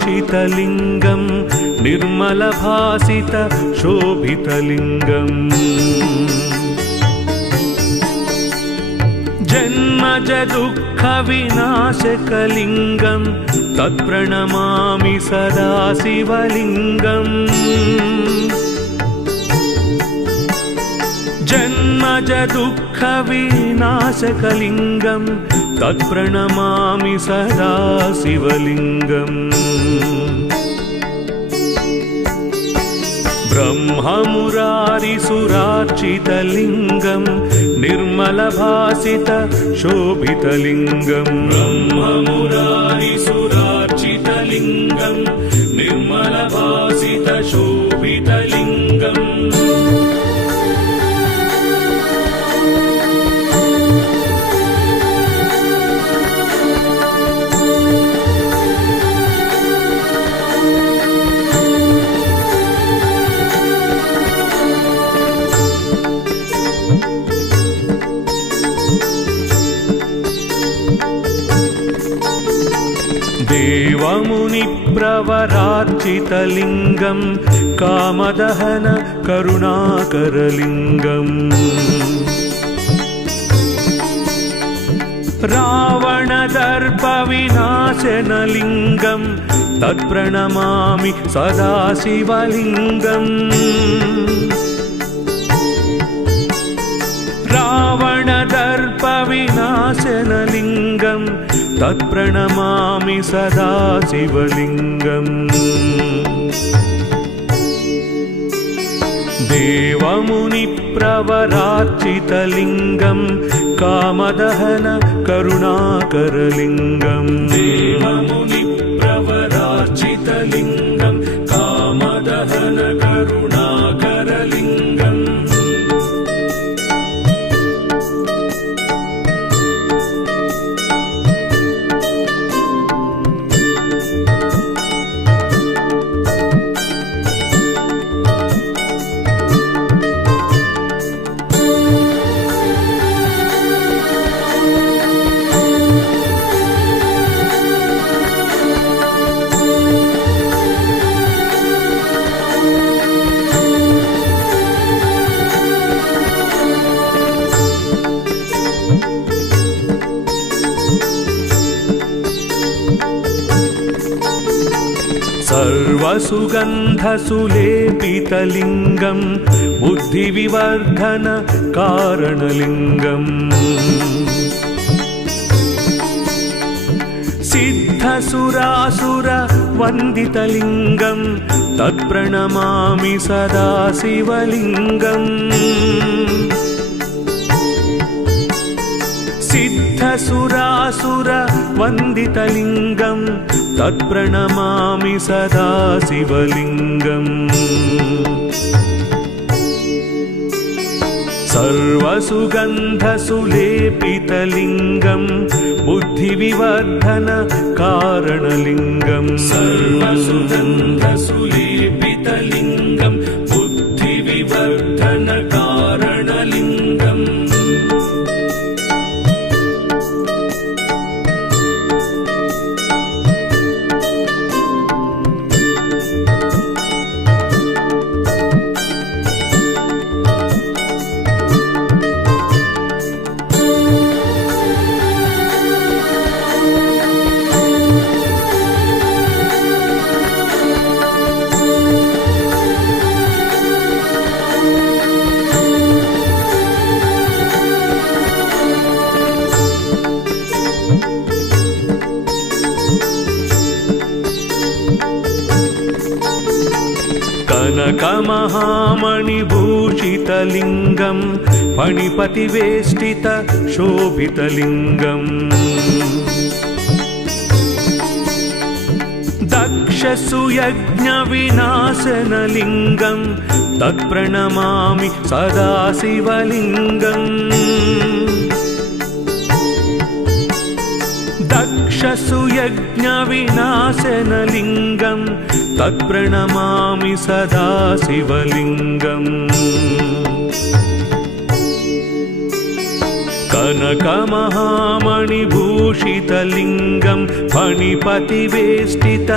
ब्रह्ममुरारिसुरार्चितलिङ्गं निर्मलभासित शोभितलिङ्गम् जन्मज दुःखविनाशकलिङ्गं तत्प्रणमामि सदा शिवलिङ्गम् जन्मज दुःखविनाशकलिङ्गं तत्प्रणमामि सदा शिवलिङ्गम् ब्रह्ममुरारिसुरार्चितलिङ्गं निर्मलभासित शोभितलिङ्गम् ब्रह्ममुरारिसुरार्चितलिङ्गं निर्मलभासित शोभितलिङ्गम् देवमुनिप्रवरार्चितलिङ्गं कामदहन करुणाकरलिङ्गम् रावणदर्पविनाशनलिङ्गं तत्प्रणमामि सदा शिवलिङ्गम् रावणदर्पविनाशनलिङ्गं तत्प्रणमामि सदा शिवलिङ्गम् देवमुनिप्रवरार्चितलिङ्गं कामदहन करुणाकरलिङ्गम् देवमुनिप्रवरार्चितलिङ्गं कामदहन करुणाकरलिङ्गम् सर्वसुगन्धसुलेपितलिङ्गं बुद्धिविवर्धन कारणलिङ्गम् सिद्धसुरासुरवन्दितलिङ्गं तत्प्रणमामि सदा शिवलिङ्गम् सिद्धसुरासुरवन्दितलिङ्गं तत्प्रणमामि सदा शिवलिङ्गम् सर्वसुगन्धसुलेपितलिङ्गं बुद्धिविवर्धन कारणलिङ्गं सर्वसुगन्धसुलेपितलिङ्गं बुद्धिविवर्धन कारणलिङ्गम् कनकमहामणिभूषितलिङ्गं फणिपतिवेष्टित शोभितलिङ्गम् दक्षसुयज्ञविनाशनलिङ्गं तत्प्रणमामि सदा शिवलिङ्गम् यज्ञविनाशनलिङ्गं तत्प्रणमामि सदा शिवलिङ्गम् कनकमहामणिभूषितलिङ्गं फणिपतिवेष्टित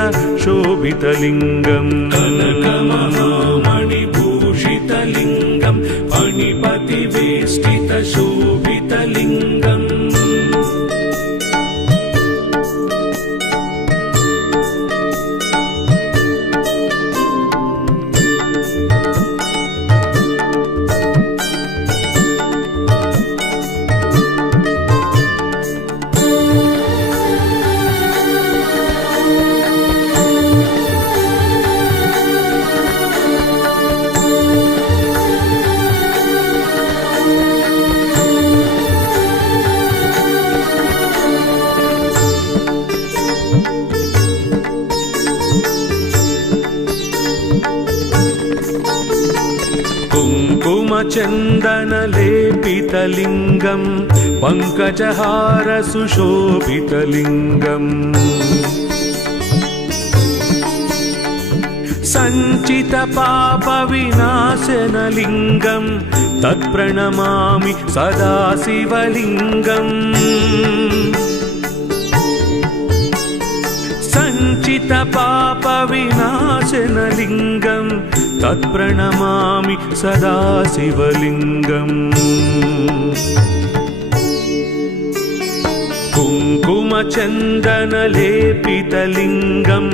शोभितलिङ्गं कनकमहामणिभूषितलिङ्गं फणिपतिवेष्टित शोभितलिङ्गम् कुङ्कुमचन्दनलेपितलिङ्गं पङ्कजहार सुशोभितलिङ्गम् सञ्चितपापविनाशनलिङ्गं तत्प्रणमामि सदा शिवलिङ्गम् सञ्चितपापविनाशनलिङ्गं तत्प्रणमामि सदा शिवलिङ्गम् कुङ्कुमचन्दनलेपितलिङ्गं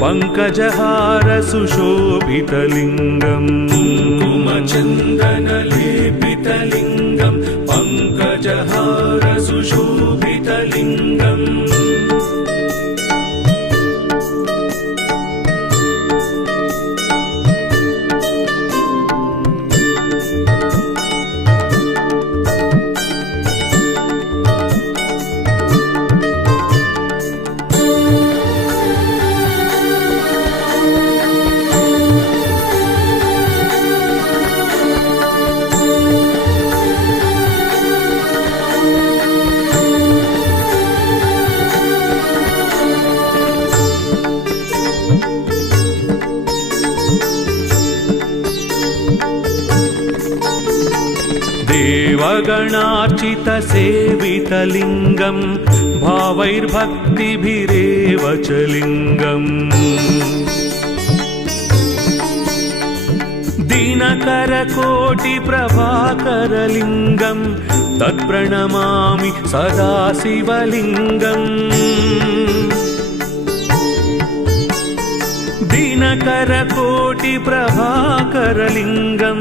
पङ्कजहार सुशोभितलिङ्गम् कुङ्कुमचन्दनलेपितलिङ्गं पङ्कजहार सुशोभितलिङ्गम् देवगणार्चितसेवितलिङ्गं भावैर्भक्तिभिरेव च लिङ्गम् दिनकरकोटिप्रभाकरलिङ्गं तत्प्रणमामि सदा शिवलिङ्गम् दिनकरकोटिप्रभाकरलिङ्गं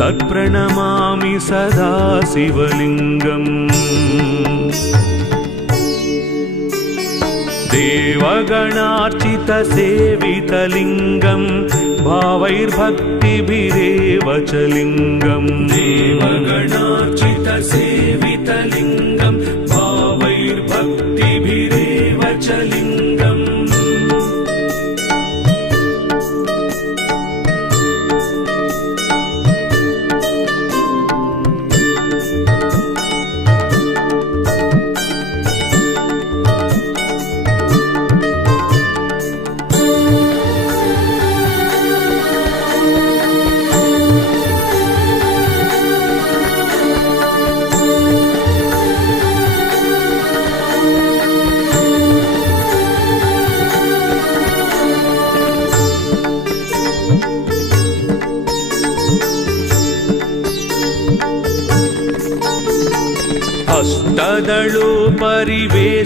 तत्प्रणमामि सदा शिवलिङ्गम् देवगणार्चितसेवितलिङ्गं भावैर्भक्तिभिरेव च लिङ्गम् देवगणार्चितसेवितलिङ्गं भावैर्भक्तिभिरेव च लिङ्गम्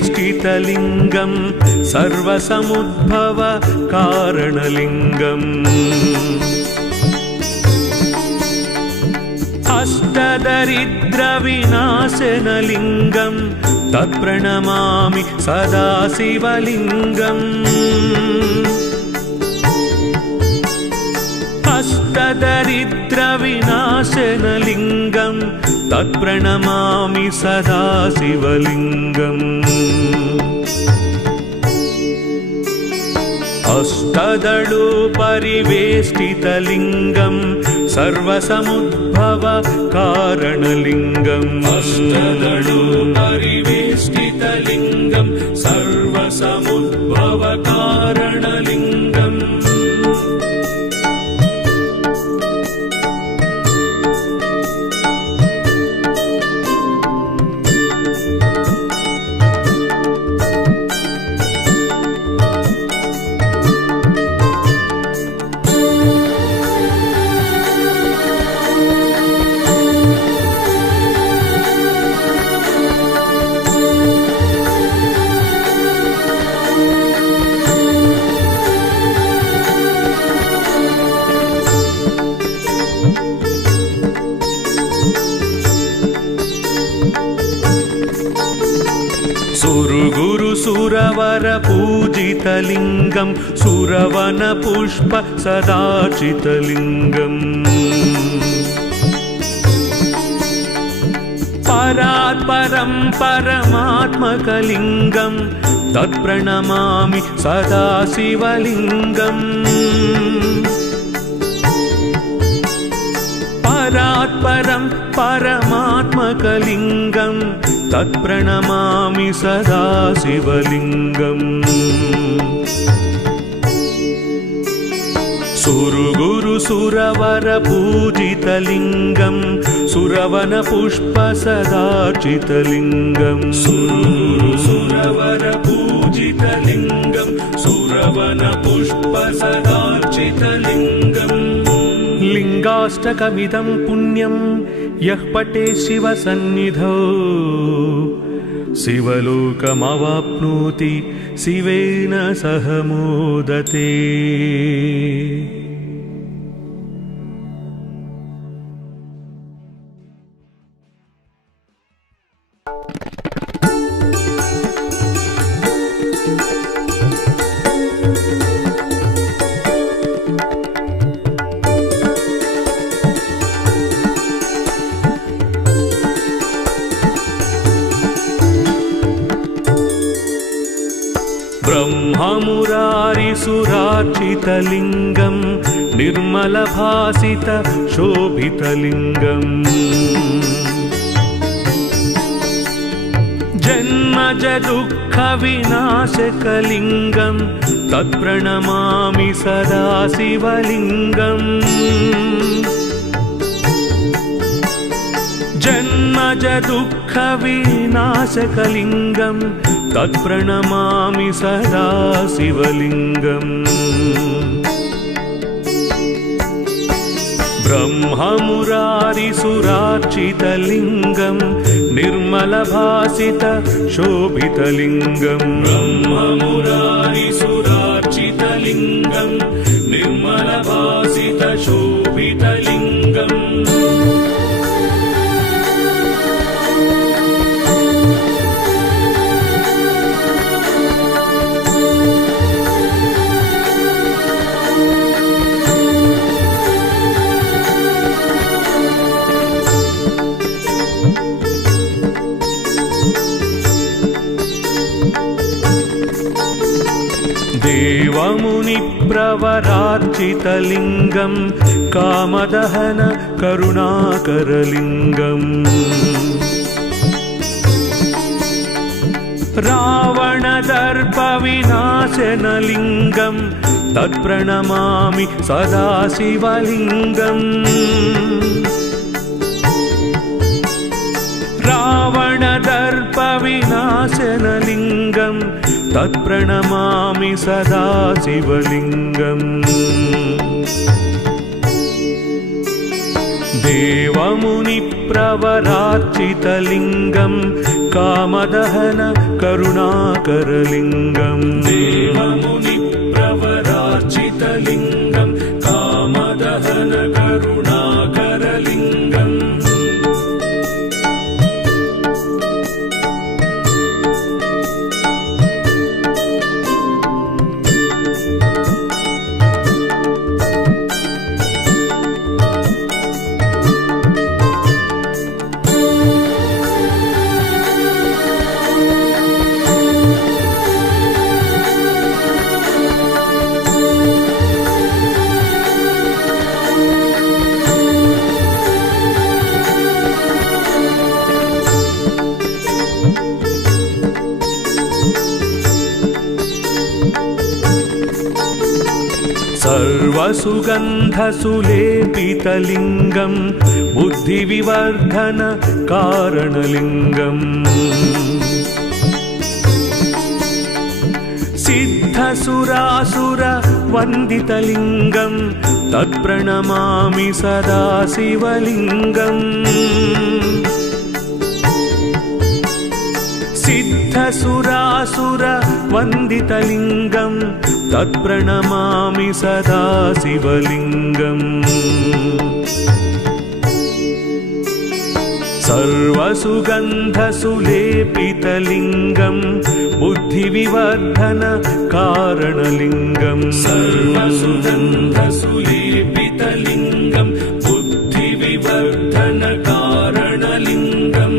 अष्टदलोपरिवेष्टितलिङ्गं सर्वसमुद्भव कारणलिङ्गम् अष्टदरिद्रविनाशनलिङ्गं तत्प्रणमामि सदा शिवलिङ्गम् अष्टदरिद्रविनाशनलिङ्गं तत्प्रणमामि सदा शिवलिङ्गम् अष्टदलोपरिवेष्टितलिङ्गं सर्वसमुद्भव कारणलिङ्गम् अष्टदलो परिवेष्टितलिङ्गम् सर्वसमुद्भव कारणलिङ्गम् सुरवर पूजितलिङ्गं सुरवन पुष्प सदाचितलिङ्गम् परात्परं परमात्मकलिङ्गं तत्प्रणमामि सदा शिवलिङ्गम् परात्परं परमात्मकलिङ्गं तत्प्रणमामि सदा शिवलिङ्गम् सुरगुरु सुरवर पूजितलिङ्गं सुरवन पुष्प सदाचितलिङ्गं सुरगुरु सुरवर पूजितलिङ्गं सुरवन पुष्प सदाचितलिङ्गम् लिङ्गाष्टकमिदं पुण्यं यः पठे शिवसन्निधौ शिवलोकमवाप्नोति शिवेन सह मोदते। ब्रह्ममुरारिसुरार्चितलिङ्गं निर्मलभासित शोभितलिङ्गम् जन्मज दुःखविनाशकलिङ्गं तत्प्रणमामि सदा शिवलिङ्गम् जन्मज दुःखविनाशकलिङ्गं तत्प्रणमामि सदा शिवलिङ्गम् ब्रह्ममुरारिसुरार्चितलिङ्गं निर्मलभासित शोभितलिङ्गम् ब्रह्ममुरारिसुरार्चितलिङ्गं निर्मलभासित शोभितलिङ्गम् देवमुनिप्रवरार्चितलिङ्गं कामदहन करुणाकरलिङ्गम् रावणदर्पविनाशनलिङ्गं तत्प्रणमामि सदा शिवलिङ्गम् रावणदर्पविनाशनलिङ्गं तत्प्रणमामि सदा शिवलिङ्गम् देवमुनिप्रवरार्चितलिङ्गं कामदहन करुणाकरलिङ्गम् देवमुनिप्रवरार्चितलिङ्गं कामदहन करुणाकरलिङ्गम् सर्वसुगन्धसुलेपितलिङ्गं बुद्धिविवर्धनकारणलिङ्गम् सिद्धसुरासुरवन्दितलिङ्गं तत्प्रणमामि सदा शिवलिङ्गम् सिद्धसुरासुरवन्दितलिङ्गं तत्प्रणमामि सदा शिवलिङ्गम् सर्वसुगन्धसुलेपितलिङ्गं बुद्धिविवर्धनकारणलिङ्गं सर्वसुगन्धसुलेपितलिङ्गं बुद्धिविवर्धनकारणलिङ्गम्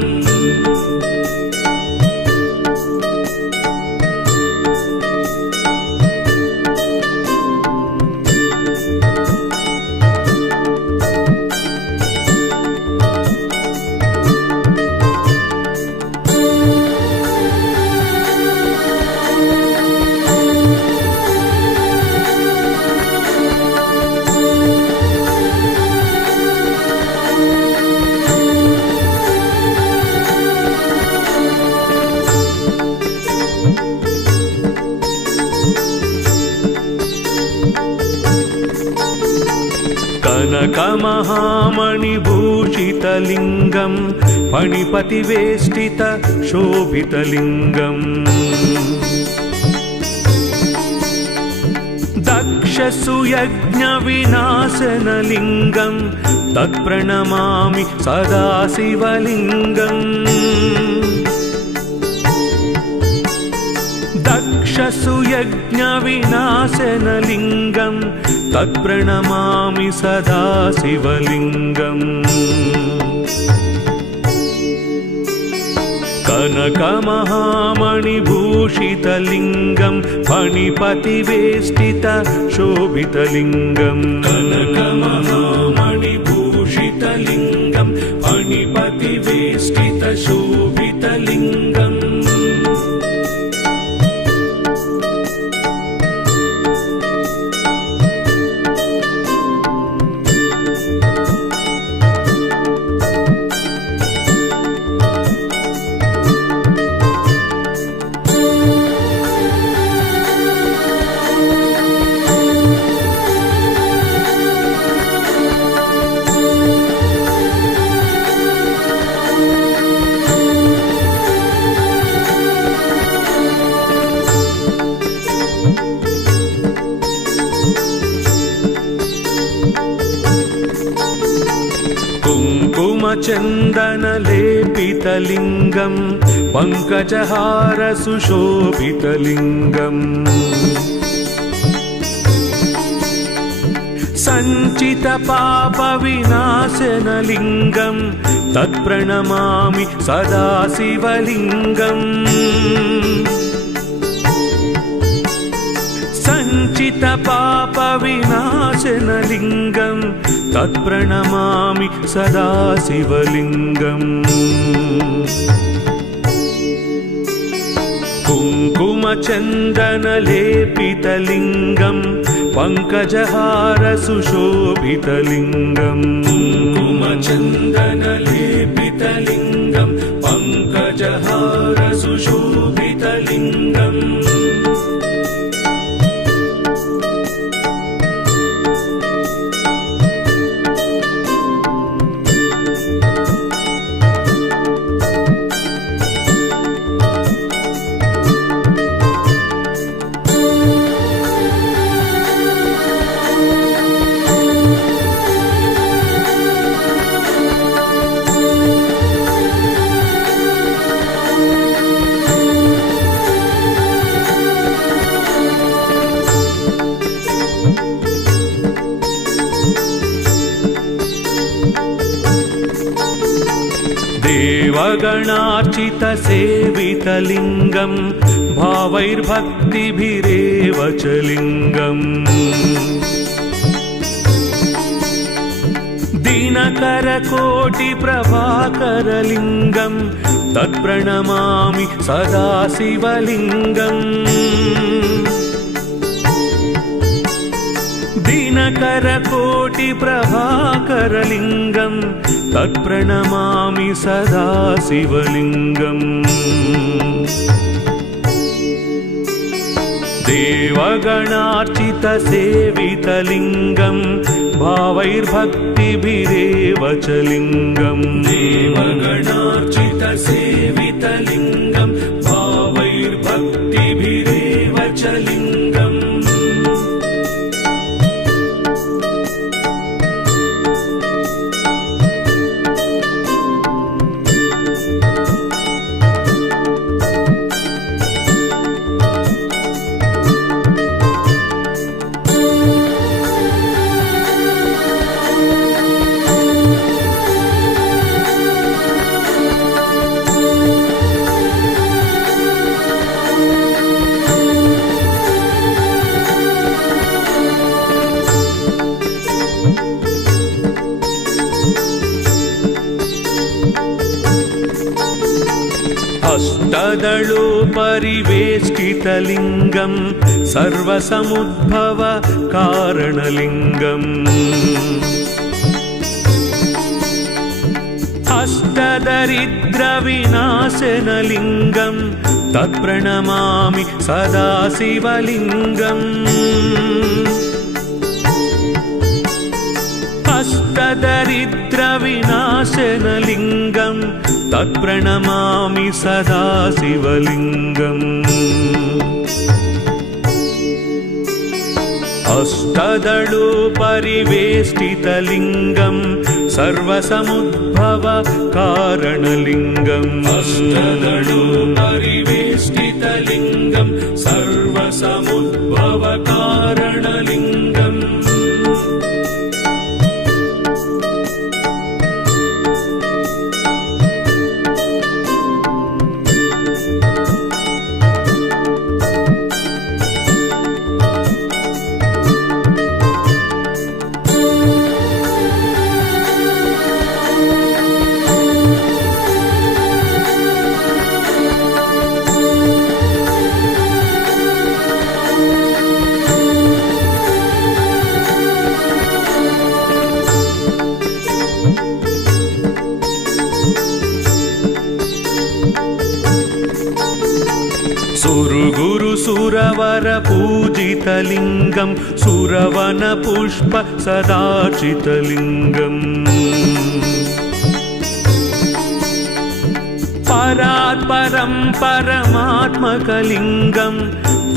कनकमहामणिभूषितलिङ्गं फणिपतिवेष्टितशोभितलिङ्गम् दक्षसुयज्ञविनाशनलिङ्गं तत्प्रणमामि सदा शिवलिङ्गम् दक्षसुयज्ञविनाशनलिङ्गं तत्प्रणमामि सदा शिवलिङ्गम् कनकमहामणिभूषितलिङ्गं फणिपतिवेष्टितशोभितलिङ्गम् कनकमहामणिभूषितलिङ्गं फणिपतिवेष्टितशोभितलिङ्गम् कुङ्कुमचन्दनलेपितलिङ्गं पङ्कजहारसुशोभितलिङ्गम् सञ्चितपापविनाशनलिङ्गं तत्प्रणमामि सदा शिवलिङ्गम् सञ्चितपापविनाशनलिङ्गं तत्प्रणमामि सदा शिवलिङ्गम् कुङ्कुमचन्दनलेपितलिङ्गं पङ्कजहारसुशोभितलिङ्गम् कुङ्कुमचन्दनलेपितलिङ्गं पङ्कजहारसुशोभितलिङ्गम् देवगणार्चितसेवितलिङ्गं भावैर्भक्तिभिरेव च लिङ्गम् दिनकरकोटिप्रभाकरलिङ्गं तत्प्रणमामि सदा शिवलिङ्गम् दिनकरकोटिप्रभाकरलिङ्गं तत्प्रणमामि सदा शिवलिङ्गम् देवगणार्चितसेवितलिङ्गं भावैर्भक्तिभिरेव च लिङ्गम् देवगणार्चितसेवितलिङ्गं भावैर्भक्तिभिरेव च लिङ्गम् अष्टदलोपरिवेष्टितलिङ्गं सर्वसमुद्भव कारणलिङ्गम् अष्टदरिद्रविनाशनलिङ्गं तत्प्रणमामि सदा शिवलिङ्गम् अष्टदरिद्रविनाशनलिङ्गं तत्प्रणमामि सदा शिवलिङ्गम् अष्टदलोपरिवेष्टितलिङ्गं सर्वसमुद्भव कारणलिङ्गम् अष्टदलोपरिवेष्टितलिङ्गं सर्वसमुद्भव कारणलिङ्गम् सुरवरपूजितलिङ्गं सुरवनपुष्प सदार्चितलिङ्गम् परात्परं परमात्मकलिङ्गं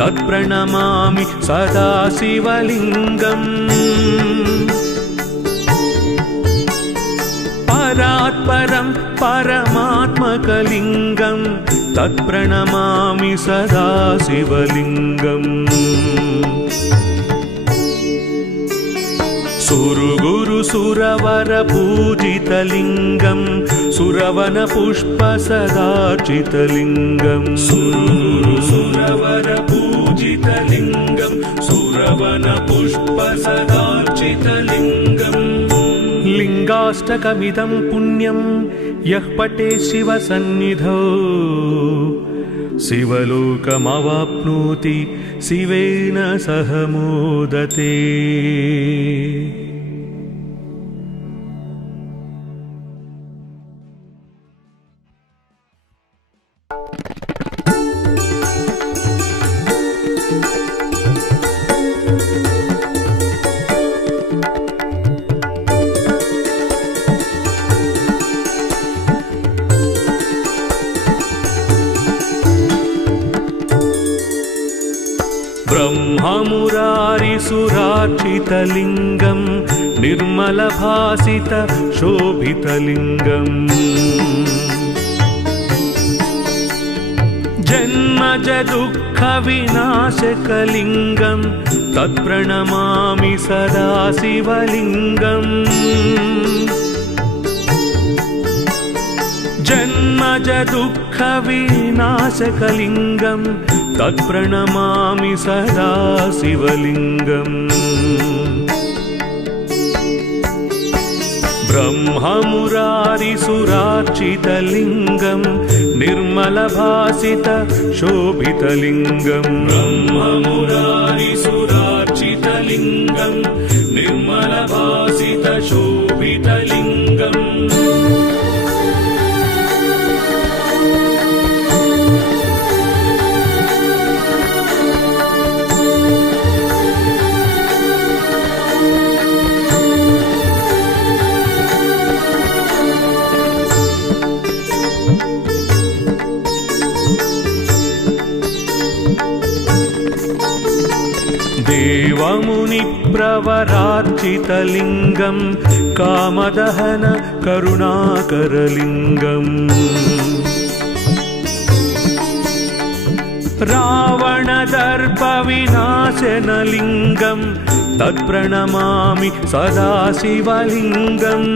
तत्प्रणमामि सदा शिवलिङ्गम् परात्परं परमात्मकलिङ्गं तत्प्रणमामि सदा शिवलिङ्गम् सुरवरपूजितलिङ्गं सुरवनपुष्प सदार्चितलिङ्गम् सुरवरपूजितलिङ्गं सुरवनपुष्प सदार्चितलिङ्गम् लिङ्गाष्टकमिदं पुण्यं यः पठे शिवसन्निधौ शिवलोकमवाप्नोति शिवेन सह मोदते। ब्रह्ममुरारिसुरार्चितलिङ्गं निर्मलभासित शोभितलिङ्गम् जन्मज दुःखविनाशकलिङ्गं तत्प्रणमामि सदा शिवलिङ्गम् जन्मज दुःखविनाशकलिङ्गं तत्प्रणमामि सदा शिवलिङ्गम् ब्रह्ममुरारिसुरार्चितलिङ्गं निर्मलभासित शोभितलिङ्गम् ब्रह्ममुरारिसुरार्चितलिङ्गं निर्मलभासितशोभितलिङ्गम् देवमुनिप्रवरार्चितलिङ्गम् कामदहन करुणाकरलिङ्गम् रावणदर्पविनाशनलिङ्गम् तत्प्रणमामि सदा शिवलिङ्गम्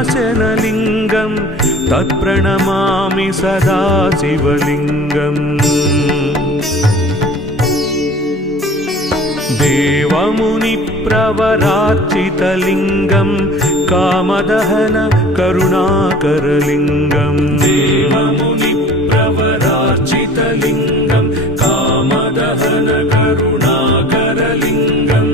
रावणदर्पविनाशनलिङ्गम् तत्प्रणमामि सदा शिवलिङ्गम् देवमुनिप्रवरार्चितलिङ्गम् कामदहन करुणाकरलिङ्गम् देवमुनिप्रवरार्चितलिङ्गम् कामदहन करुणाकरलिङ्गम्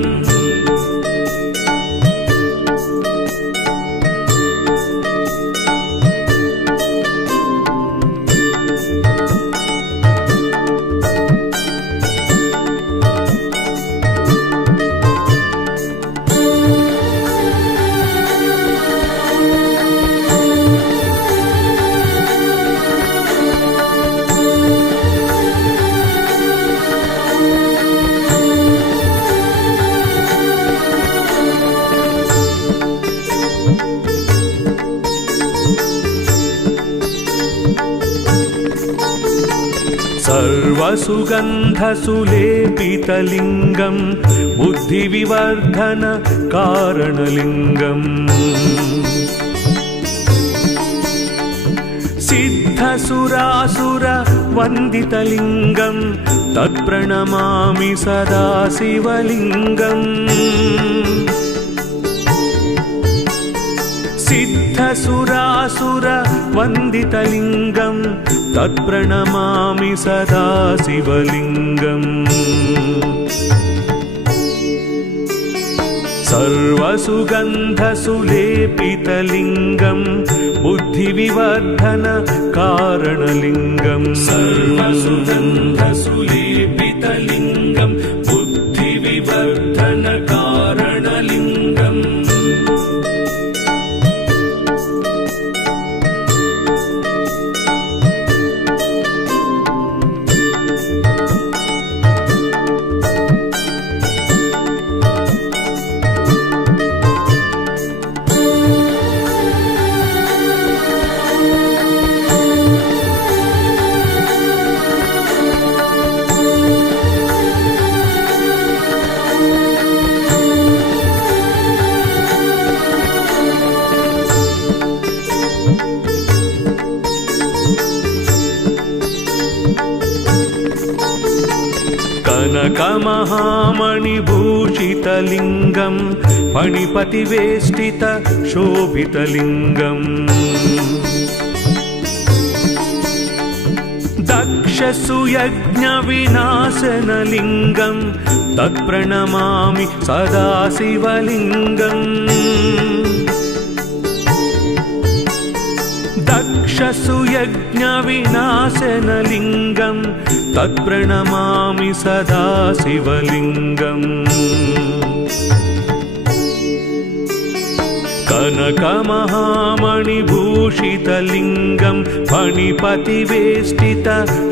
सर्वसुगन्धसुलेपितलिङ्गम् बुद्धिविवर्धन कारणलिङ्गम् सिद्धसुरासुरवन्दितलिङ्गम् तत्प्रणमामि सदा शिवलिङ्गम् सिद्धसुरासुरवन्दितलिङ्गम् तत्प्रणमामि सदा शिवलिङ्गम् सर्वसुगन्धसुलेपितलिङ्गम् बुद्धिविवर्धन कारणलिङ्गम् सर्वसुगन्धसुलेपितलिङ्गम् बुद्धिविवर्धन कारणलिङ्गम् कनकमहामणिभूषितलिङ्गम् फणिपतिवेष्टित शोभितलिङ्गम् दक्षसुयज्ञविनाशनलिङ्गम् तत्प्रणमामि सदा शिवलिङ्गम् दक्षसुयज्ञविनाशनलिङ्गम् तत्प्रणमामि सदा शिवलिङ्गम् कनकमहामणिभूषितलिङ्गम् फणिपतिवेष्टित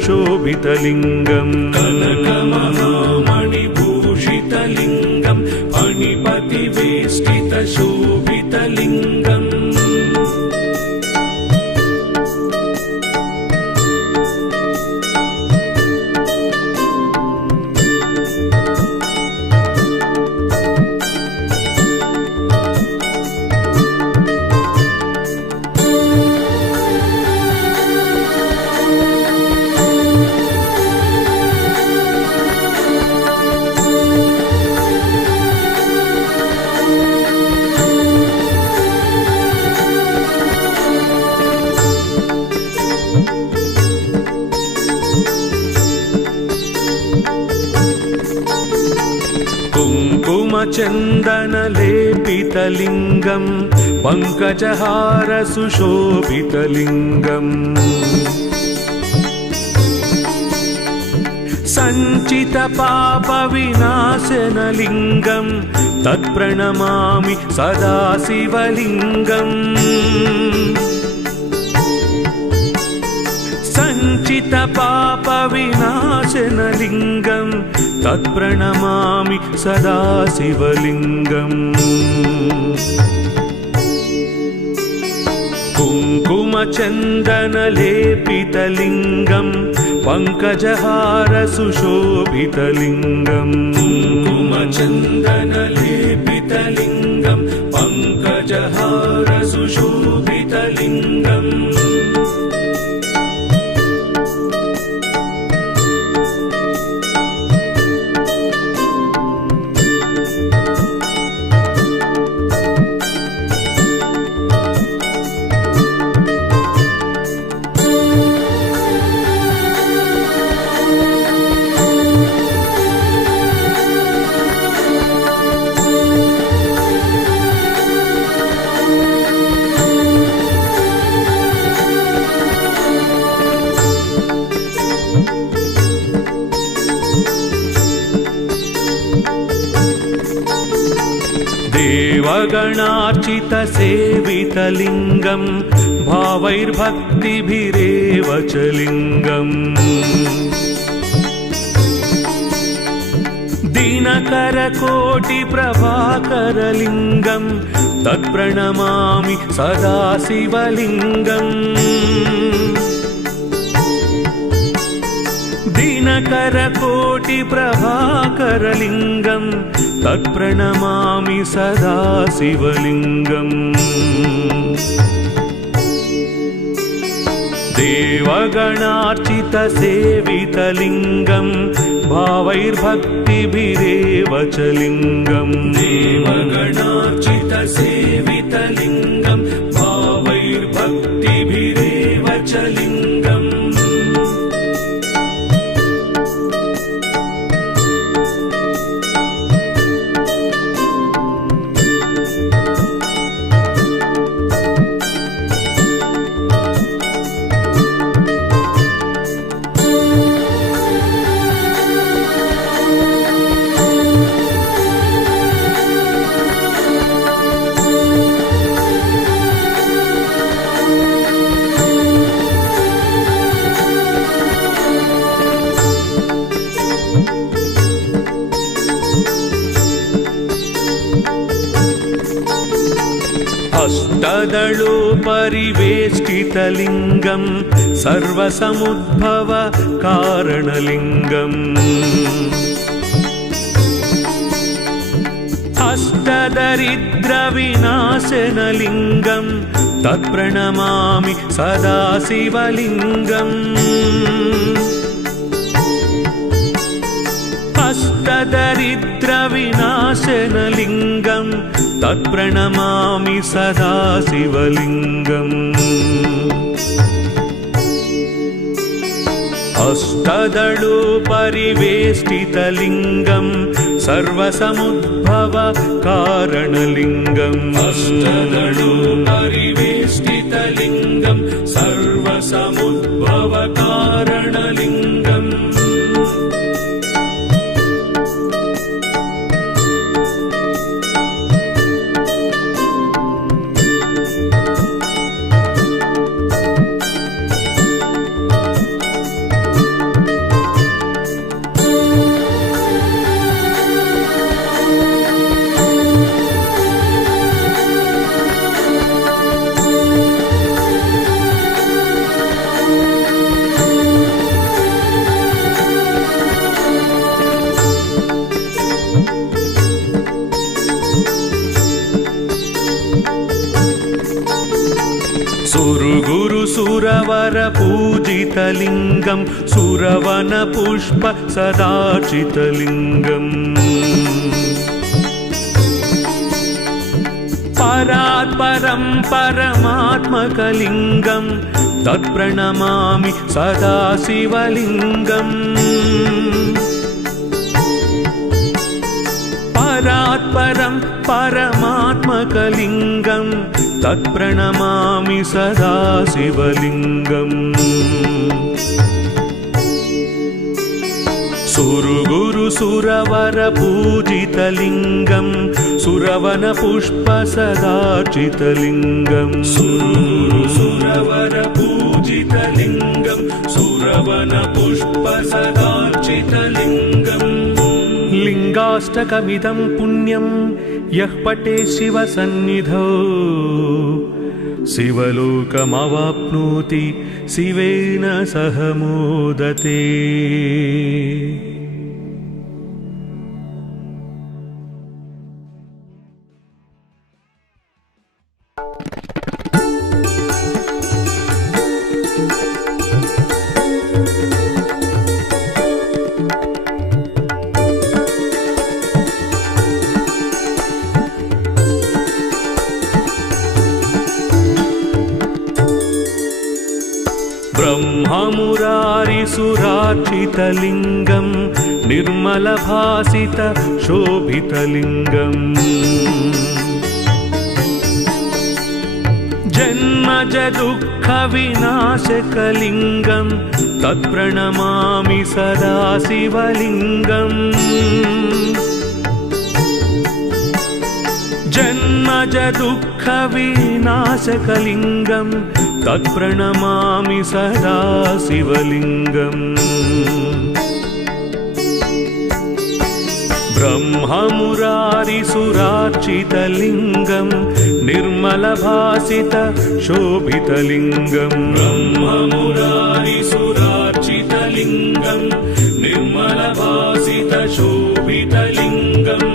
शोभितलिङ्गम् कनकमहामणिभूषितलिङ्गम् फणिपतिवेष्टित शोभितलिङ्गम् कुङ्कुमचन्दनलेपितलिङ्गं पङ्कजहारसुशोभितलिङ्गम् सञ्चितपापविनाशनलिङ्गं तत्प्रणमामि सदा शिवलिङ्गम् सञ्चितपापविनाशनलिङ्गं तत्प्रणमामि सदा शिवलिङ्गम् कुङ्कुमचन्दनलेपितलिङ्गं पङ्कजहारसुशोभितलिङ्गम् कुङ्कुमचन्दनलेपितलिङ्गं पङ्कजहारसुशोभितलिङ्गम् देवगणार्चितसेवितलिङ्गं भावैर्भक्तिभिरेव च लिङ्गम् दिनकरकोटिप्रभाकरलिङ्गं तत्प्रणमामि सदा शिवलिङ्गम् दिनकरकोटिप्रभाकरलिङ्गं तत्प्रणमामि सदा शिवलिङ्गम् देवगणार्चितसेवितलिङ्गं भावैर्भक्तिभिरेव च लिङ्गम् देवगणार्चितसेवितलिङ्गं भावैर्भक्तिभिरेव च लिङ्गम् अष्टदलोपरिवेष्टितलिङ्गं सर्वसमुद्भव कारणलिङ्गम् अष्टदरिद्रविनाशनलिङ्गं तत्प्रणमामि सदा शिवलिङ्गम् अष्टदरिद्रविनाशनलिङ्गं तत्प्रणमामि सदा शिवलिङ्गम् अष्टदलोपरिवेष्टितलिङ्गं सर्वसमुद्भव कारणलिङ्गम् अष्टदलोपरिवेष्टितलिङ्गं सर्वसमुद्भव कारणलिङ्गम् सुरवरपूजितलिङ्गं सुरवनपुष्प सदार्चितलिङ्गम् परात्परं परमात्मकलिङ्गं तत्प्रणमामि सदा शिवलिङ्गम् स्वरात् परं परमात्मकलिङ्गं तत्प्रणमामि सदा शिवलिङ्गम् सुरगुरु सुरवर पूजितलिङ्गं सुरवन पुष्प सदार्चितलिङ्गं सुरगुरु सुरवर पूजितलिङ्गं सुरवन पुष्प सदार्चितलिङ्गम् लिङ्गाष्टकमिदं पुण्यं यः पठे शिवसन्निधौ शिवलोकमवाप्नोति शिवेन सह मोदते। ब्रह्ममुरारिसुरार्चितलिङ्गं निर्मलभासित शोभितलिङ्गम् जन्मज दुःखविनाशकलिङ्गं तत्प्रणमामि सदा शिवलिङ्गम् जन्मज दुःखविनाशकलिङ्गं तत्प्रणमामि सदा शिवलिङ्गम् ब्रह्ममुरारिसुरार्चितलिङ्गं निर्मलभासित शोभितलिङ्गम् ब्रह्ममुरारिसुरार्चितलिङ्गं निर्मलभासित शोभितलिङ्गम्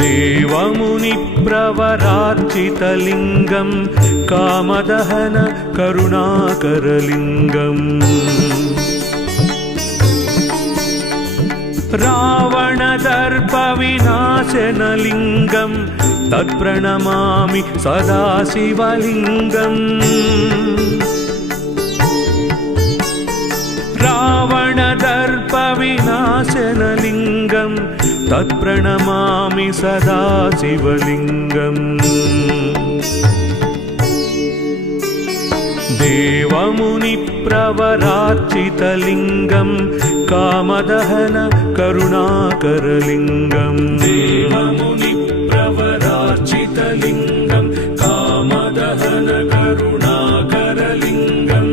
देवमुनिप्रवरार्चितलिङ्गं कामदहन करुणाकरलिङ्गम् रावणदर्पविनाशनलिङ्गं तत्प्रणमामि सदा शिवलिङ्गम् रावणदर्पविनाशनलिङ्गं तत्प्रणमामि सदा शिवलिङ्गम् देवमुनिप्रवरार्चितलिङ्गं कामदहन करुणाकरलिङ्गम् देवमुनिप्रवरार्चितलिङ्गं कामदहन करुणाकरलिङ्गम्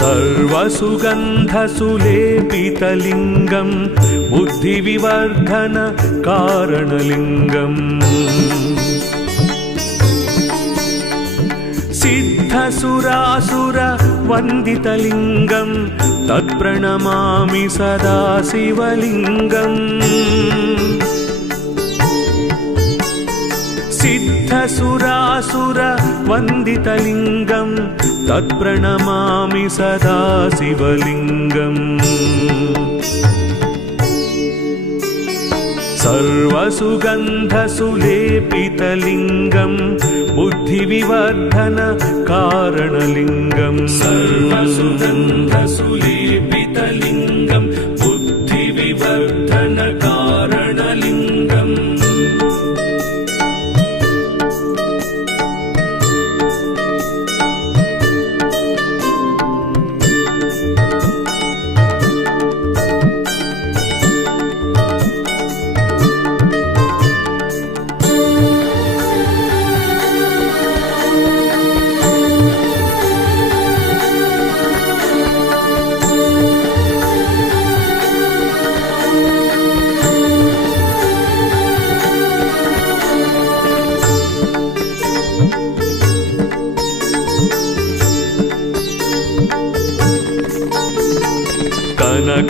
सर्वसुगन्धसुलेपितलिङ्गं बुद्धिविवर्धन कारणलिङ्गम् सिद्धसुरासुरवन्दितलिङ्गं तत्प्रणमामि सदा शिवलिङ्गम् सिद्धसुरासुरवन्दितलिङ्गं तत्प्रणमामि सदा शिवलिङ्गम् सर्वसुगन्धसुलेपितलिङ्गं बुद्धिविवर्धन कारणलिङ्गं सर्वसुगन्धसुलेपितलिङ्गं बुद्धिविवर्धन कारणलिङ्गम्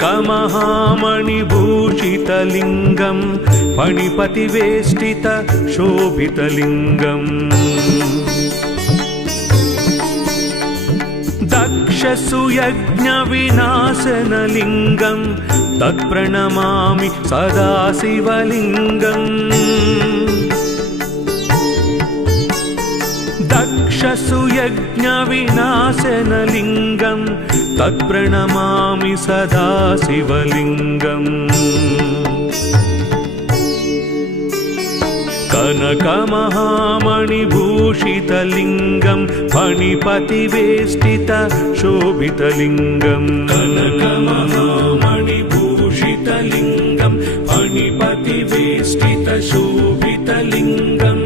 कनकमहामणिभूषितलिङ्गं फणिपतिवेष्टितशोभितलिङ्गम् दक्षसुयज्ञविनाशनलिङ्गं तत्प्रणमामि सदा शिवलिङ्गम् दक्षसुयज्ञविनाशनलिङ्गं तत्प्रणमामि सदा शिवलिङ्गम् कनकमहामणिभूषितलिङ्गं फणिपतिवेष्टितशोभितलिङ्गम् कनकमहामणिभूषितलिङ्गं फणिपतिवेष्टितशोभितलिङ्गम्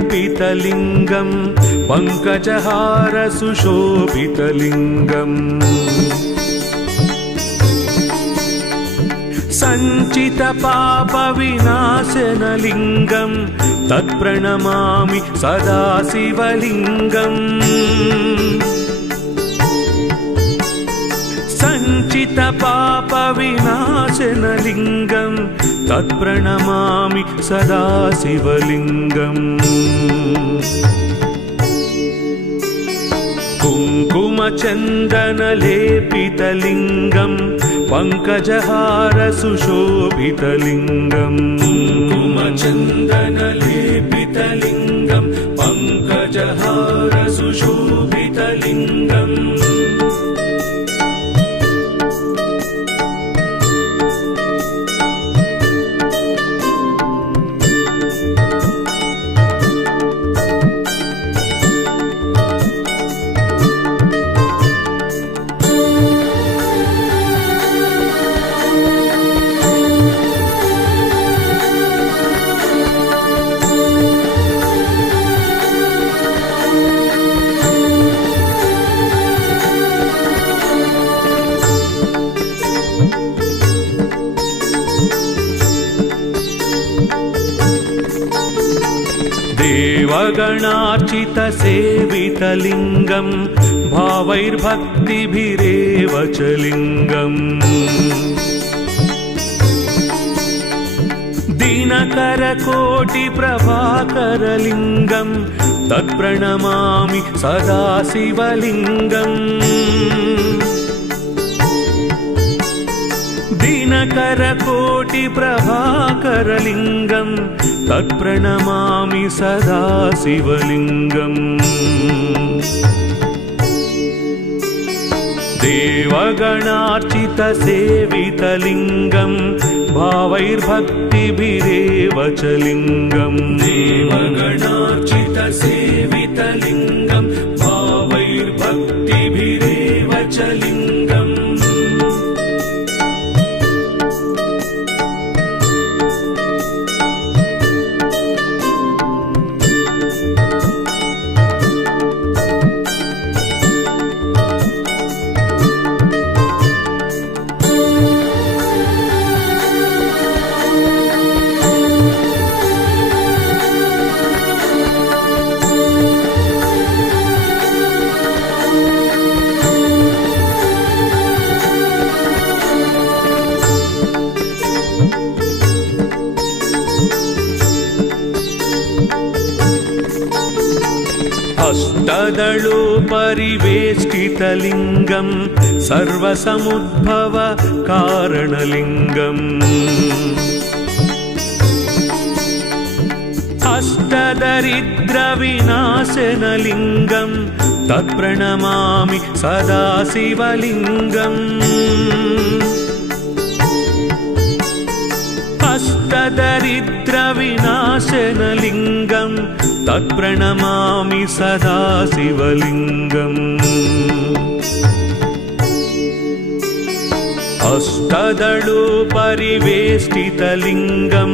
कुङ्कुमचन्दनलेपितलिङ्गं पङ्कजहारसुशोभितलिङ्गम् सञ्चितपापविनाशनलिङ्गं तत्प्रणमामि सदा शिवलिङ्गम् सञ्चितपापविनाशनलिङ्गं तत्प्रणमामि सदा शिवलिङ्गम् कुङ्कुमचन्दनलेपितलिङ्गं पङ्कजहारसुशोभितलिङ्गम् कुङ्कुमचन्दनलेपितलिङ्गं पङ्कजहारसुशोभितलिङ्गम् देवगणार्चितसेवितलिङ्गं भावैर्भक्तिभिरेव च लिङ्गम् दिनकरकोटिप्रभाकरलिङ्गं तत्प्रणमामि सदा शिवलिङ्गम् दिनकरकोटिप्रभाकरलिङ्गं तत्प्रणमामि सदा शिवलिङ्गम् देवगणार्चितसेवितलिङ्गं भावैर्भक्तिभिरेव च लिङ्गम् देवगणार्चितसेवितलिङ्गं भावैर्भक्तिभिरेव च लिङ्गम् अष्टदलोपरिवेष्टितलिङ्गं सर्वसमुद्भवकारणलिङ्गम् अष्टदरिद्रविनाशनलिङ्गं तत्प्रणमामि सदा शिवलिङ्गम् अष्टदरिद्रविनाशनलिङ्गं तत्प्रणमामि सदा शिवलिङ्गम् अष्टदलोपरिवेष्टितलिङ्गं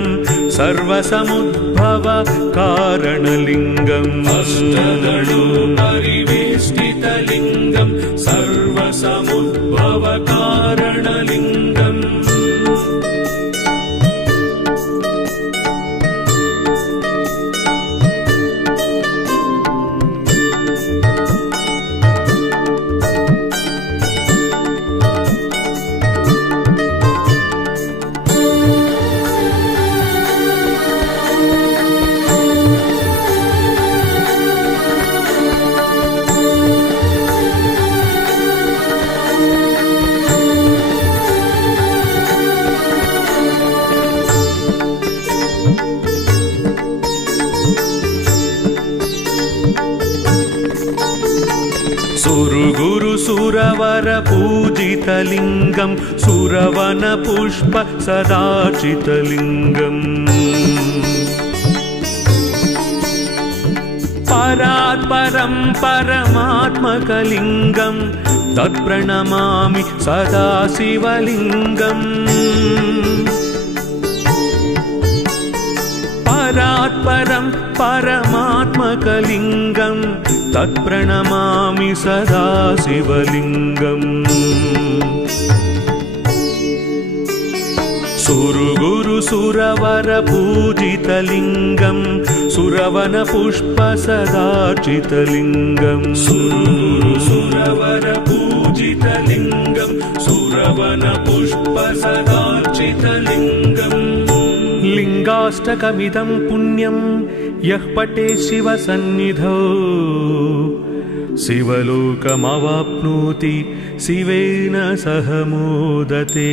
सर्वसमुद्भवकारणलिङ्गम् अष्टदलोपरिवेष्टितलिङ्गं सर्वसमुद्भवकारणलिङ्गम् सुरवरपूजितलिङ्गं सुरवनपुष्प सदार्चितलिङ्गम् परात्परं परमात्मकलिङ्गं तत्प्रणमामि सदा शिवलिङ्गम् परात्परं परमात्मकलिङ्गं तत्प्रणमामि सदा शिवलिङ्गम् सुरवरपूजितलिङ्गं सुरवनपुष्प सदार्चितलिङ्गम् सुरवरपूजितलिङ्गं सुरवनपुष्प सदार्चितलिङ्गम् लिङ्गाष्टकमिदं पुण्यं यः पठे शिवसन्निधौ शिवलोकमवाप्नोति शिवेन सह मोदते।